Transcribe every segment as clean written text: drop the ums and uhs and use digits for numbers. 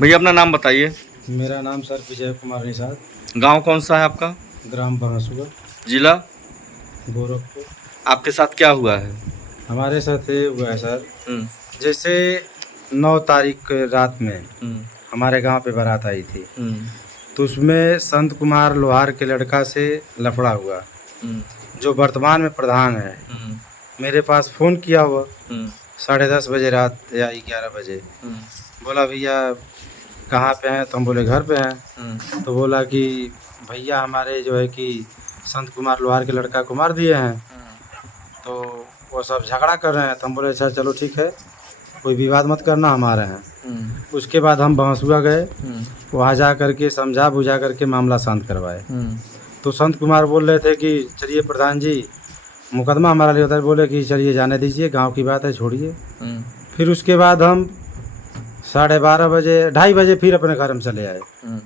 भैया अपना नाम बताइए। मेरा नाम सर विजय कुमार निषाद। गांव कौन सा है आपका? ग्राम बहसुआ, जिला? गोरखपुर। आपके साथ क्या हुआ है? हमारे साथ ये हुआ है सर, हम्म, जैसे 9 तारीख रात में हम्म, हमारे गांव पे बारात आई थी, हम्म, तो उसमें संत कुमार लोहार के लड़का से लफड़ा हुआ, हम्म, जो वर्तमान में प्रधान है। हम्म, मेरे पास फ़ोन किया हुआ हम्म, 10:30 बजे रात या 11 बजे। हम्म, बोला भैया कहाँ पे हैं? तो हम बोले घर पे हैं। हम्म, तो बोला कि भैया हमारे जो है कि संत कुमार लोहार के लड़का को मार दिए हैं, तो वो सब झगड़ा कर रहे हैं। तो हम बोले अच्छा चलो ठीक है, कोई विवाद मत करना, हम आ रहे हैं। हम्म, उसके बाद हम बहसुआ गए, हम्म, वहाँ जा कर के समझा बुझा करके मामला शांत करवाए। हम्म, तो संत कुमार बोल रहे थे कि चलिए प्रधान जी मुकदमा हमारा लिए होता है। बोले कि चलिए जाने दीजिए, गांव की बात है, छोड़िए। हम्म, फिर उसके बाद हम 12:30 बजे 2:30 बजे फिर अपने घर में चले आए। हम्म,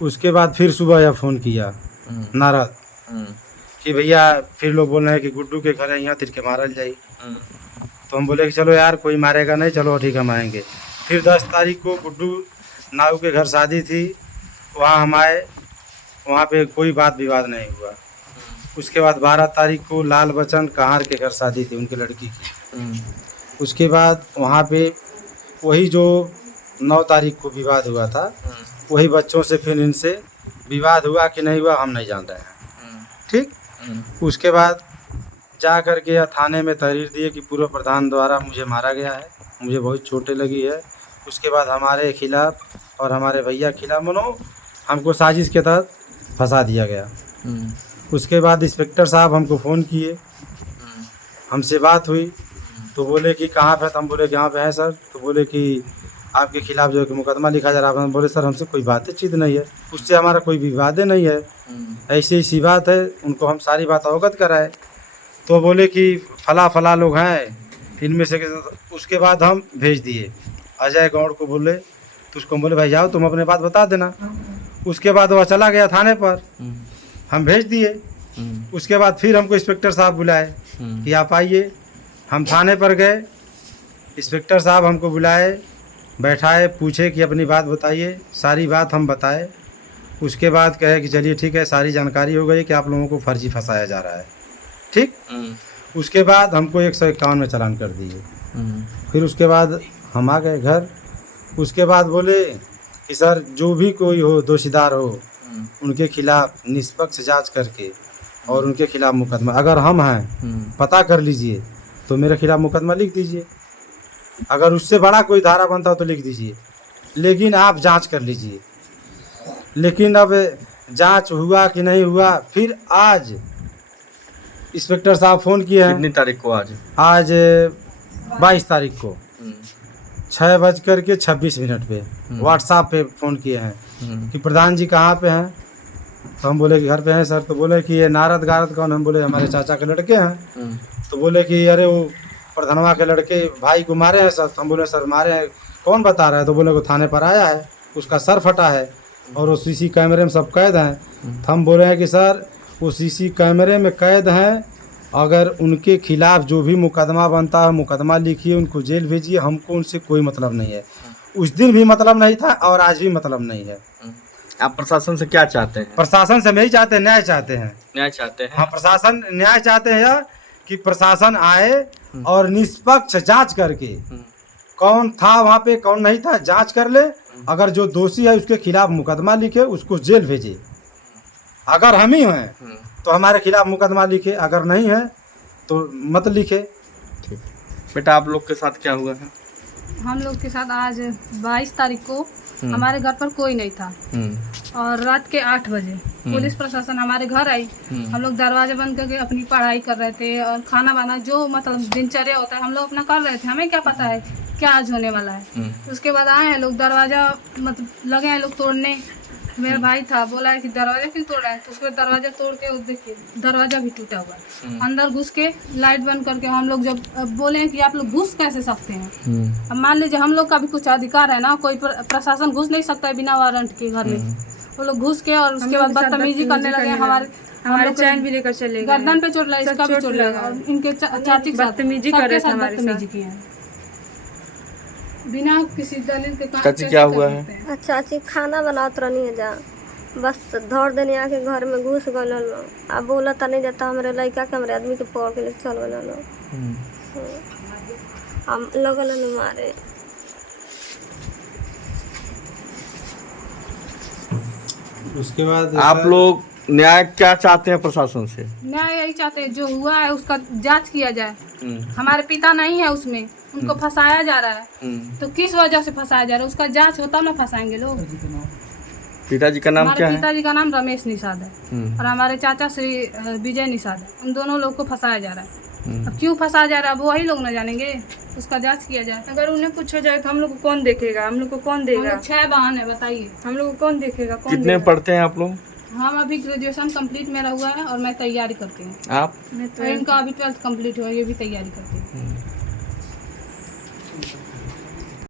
उसके बाद फिर सुबह यह फ़ोन किया हम्म, नारद हम्म, कि भैया फिर लोग बोल रहे हैं कि गुड्डू के घर है यहाँ तिरके मारल जाई। हम्म, तो हम बोले कि चलो यार कोई मारेगा नहीं, चलो ठीक हम आएंगे। फिर 10 तारीख को गुड्डू नाऊ के घर शादी थी, वहाँ हम आए, वहाँ पे कोई बात विवाद नहीं हुआ। उसके बाद 12 तारीख को लाल बच्चन कहार के घर शादी थी उनकी लड़की की। हम्म, उसके बाद वहाँ पे वही जो 9 तारीख को विवाद हुआ था, वही बच्चों से फिर इनसे विवाद हुआ कि नहीं हुआ हम नहीं जान रहे हैं। ठीक। उसके बाद जा कर के थाने में तहरीर दिए कि पूर्व प्रधान द्वारा मुझे मारा गया है, मुझे बहुत चोटें लगी है। उसके बाद हमारे खिलाफ़ और हमारे भैया के खिलाफ मनो हमको साजिश के तहत फंसा दिया गया। उसके बाद इंस्पेक्टर साहब हमको फ़ोन किए, हमसे बात हुई, तो बोले कि कहाँ पे? हम बोले कि यहाँ पे हैं सर। तो बोले कि आपके खिलाफ़ जो है कि मुकदमा लिखा जा रहा है। हम बोले सर हमसे कोई बातचीत नहीं है, उससे हमारा कोई विवाद नहीं है, ऐसी ऐसी बात है। उनको हम सारी बात अवगत कराए, तो बोले कि फला लोग हैं इनमें से। उसके बाद हम भेज दिए अजय गौड़ को, बोले तो उसको बोले भाई जाओ तुम अपने बात बता देना। उसके बाद वह चला गया थाने पर, हम भेज दिए। उसके बाद फिर हमको इंस्पेक्टर साहब बुलाए कि आप आइए। हम थाने पर गए, इंस्पेक्टर साहब हमको बुलाए, बैठाए, पूछे कि अपनी बात बताइए। सारी बात हम बताए। उसके बाद कहे कि चलिए ठीक है, सारी जानकारी हो गई कि आप लोगों को फर्जी फंसाया जा रहा है। ठीक। उसके बाद हमको 151 में चालान कर दिए। फिर उसके बाद हम आ गए घर। उसके बाद बोले कि सर जो भी कोई हो दोषीदार हो उनके खिलाफ़ निष्पक्ष जांच करके और उनके खिलाफ़ मुकदमा, अगर हम हैं पता कर लीजिए तो मेरे खिलाफ़ मुकदमा लिख दीजिए। अगर उससे बड़ा कोई धारा बनता हो तो लिख दीजिए, लेकिन आप जांच कर लीजिए। लेकिन अब जांच हुआ कि नहीं हुआ, फिर आज इंस्पेक्टर साहब फ़ोन किए हैं। कितनी तारीख को? आज 22 तारीख को 6:26 पे व्हाट्सएप पे फ़ोन किए हैं कि प्रधान जी कहाँ पे हैं? तो हम बोले कि घर पे हैं सर। तो बोले कि ये नारद गारद कौन? हम बोले हमारे चाचा के लड़के हैं। तो बोले कि अरे वो प्रधानवा के लड़के भाई को मारे हैं सर। तो हम बोले सर मारे हैं, कौन बता रहा है? तो बोले वो थाने पर आया है, उसका सर फटा है और वो सीसी कैमरे में सब कैद हैं। तो हम बोले हैं कि सर वो सीसी कैमरे में कैद हैं, अगर उनके खिलाफ़ जो भी मुकदमा बनता है मुकदमा लिखिए, उनको जेल भेजिए, हमको उनसे कोई मतलब नहीं है। उस दिन भी मतलब नहीं था और आज भी मतलब नहीं है। आप प्रशासन से क्या चाहते हैं? प्रशासन से नहीं चाहते, न्याय चाहते हैं। न्याय चाहते हैं? हाँ, प्रशासन न्याय चाहते हैं या कि प्रशासन आए और निष्पक्ष जांच करके कौन था वहाँ पे कौन नहीं था जांच कर ले। अगर जो दोषी है उसके खिलाफ मुकदमा लिखे, उसको जेल भेजे। अगर हम ही हैं तो हमारे खिलाफ मुकदमा लिखे, अगर नहीं है तो मत लिखे। ठीक। बेटा आप लोग के साथ क्या हुआ है? हम लोग के साथ आज 22 तारीख को हमारे घर पर कोई नहीं था और रात के 8 बजे पुलिस प्रशासन हमारे घर आई। हम लोग दरवाजे बंद करके अपनी पढ़ाई कर रहे थे और खाना बना जो मतलब दिनचर्या होता है हम लोग अपना कर रहे थे। हमें क्या पता है क्या आज होने वाला है। उसके बाद आए हैं लोग, दरवाज़ा मतलब लगे हैं लोग तोड़ने। मेरा भाई था, बोला है कि दरवाजा क्यों तोड़ा है? तो उसके दरवाजा तोड़ के देखिए दरवाजा भी टूटा हुआ है। अंदर घुस के लाइट बंद करके हम लोग जब बोले हैं कि आप लोग घुस कैसे सकते हैं? अब मान लीजिए हम लोग का भी कुछ अधिकार है ना, कोई प्रशासन घुस नहीं सकता है बिना वारंट के घर में। वो लोग घुस के और उसके बाद बदतमीजी करने लगे। हमारे चैन भी लेकर चले गए, गर्दन पे चोट लगा, इसका भी चोट लगा और इनके चाची के साथ बदतमीजी किए हैं। बिना किसी दलील के काम चाची, कैसे क्या कर हुआ सकते है? हैं? चाची खाना बनात रहनी है जा, बस धर देने आके घर में घुस गल अब बोला था नहीं जाता हमारे लड़का के हमारे आदमी के पकड़ के ले चल गल हम लगल मारे। उसके बाद आप लोग न्याय क्या चाहते हैं प्रशासन से? न्याय यही चाहते हैं, जो हुआ है उसका जांच किया जाए। हमारे पिता नहीं है उसमें, उनको फंसाया जा रहा है। तो किस वजह से फंसाया जा रहा है, उसका जांच होता ना फंसाएंगे लोग। पिताजी का नाम क्या हमारे है? पिताजी का नाम रमेश निषाद है और हमारे चाचा श्री विजय निषाद है। उन दोनों लोग को फंसाया जा रहा है। अब क्यों फंसाया जा रहा है, अब वही लोग ना जानेंगे। उसका जांच किया जाए। अगर उन्हें कुछ हो जाए तो हम लोग को कौन देखेगा, हम लोग को कौन हम देगा, लोग 6 बहन है, बताइए हम लोग को कौन देखेगा, कौन कितने देगा? पढ़ते हैं आप लोग? हम अभी ग्रेजुएशन कंप्लीट मेरा हुआ है और मैं तैयारी करती हूँ। आप? मैं तो और इनका अभी 12th कंप्लीट हुआ है, ये भी तैयारी करती है।